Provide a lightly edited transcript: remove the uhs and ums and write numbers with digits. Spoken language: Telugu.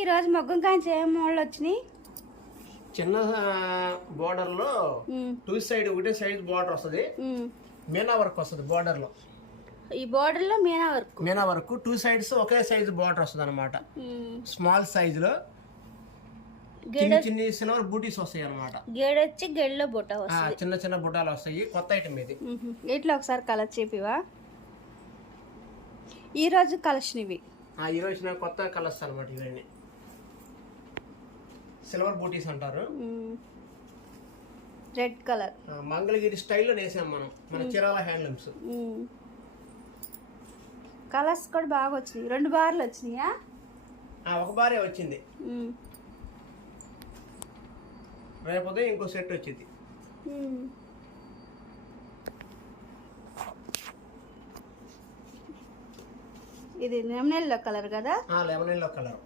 ఈ రోజు మొగ్గం కాంచి ఏం మోడల్ వచ్చినాయి? చిన్న బోర్డర్ లో టూ సైడ్ ఒకటే సైజ్ బోర్డర్ వస్తుంది. మీనా వర్క్ వస్తుంది బోర్డర్ లో. ఈ బోర్డర్ లో మీనా వర్క్ టూ సైడ్స్ ఒకే సైజ్ బోర్డర్ వస్తుంది అనమాట. స్మాల్ సైజ్ లో చిన్న చిన్న సిల్వర్ బూటీస్ వస్తాయి అనమాట. గేడ్ వచ్చి గేడ్లో బుట్ట వస్తుంది. చిన్న చిన్న బుట్టాలు వస్తాయి. కొత్త ఐటమ్ ఇది. ఇట్లా ఒకసారి కలర్ చెప్పివా? ఈ రోజు కలెక్షన్ ఇవి. ఈ రోజు కొత్త కలర్స్ అనమాట. ఇవన్నీ సిల్వర్ బూటీస్ అంటారు. రెడ్ కలర్ మంగళగిరి స్టైల్లో వేసాం మనం. మన చీరాల హ్యాండ్లూమ్స్. కలర్స్ కూడా బాగా వచ్చినాయి. 2 బార్లు వచ్చినాయా? ఒక బారే వచ్చింది. రేపు ఇంకో సెట్ వచ్చింది. ఇది లెమన్ ఎల్లో కలర్ కదా? Lemon yellow colour.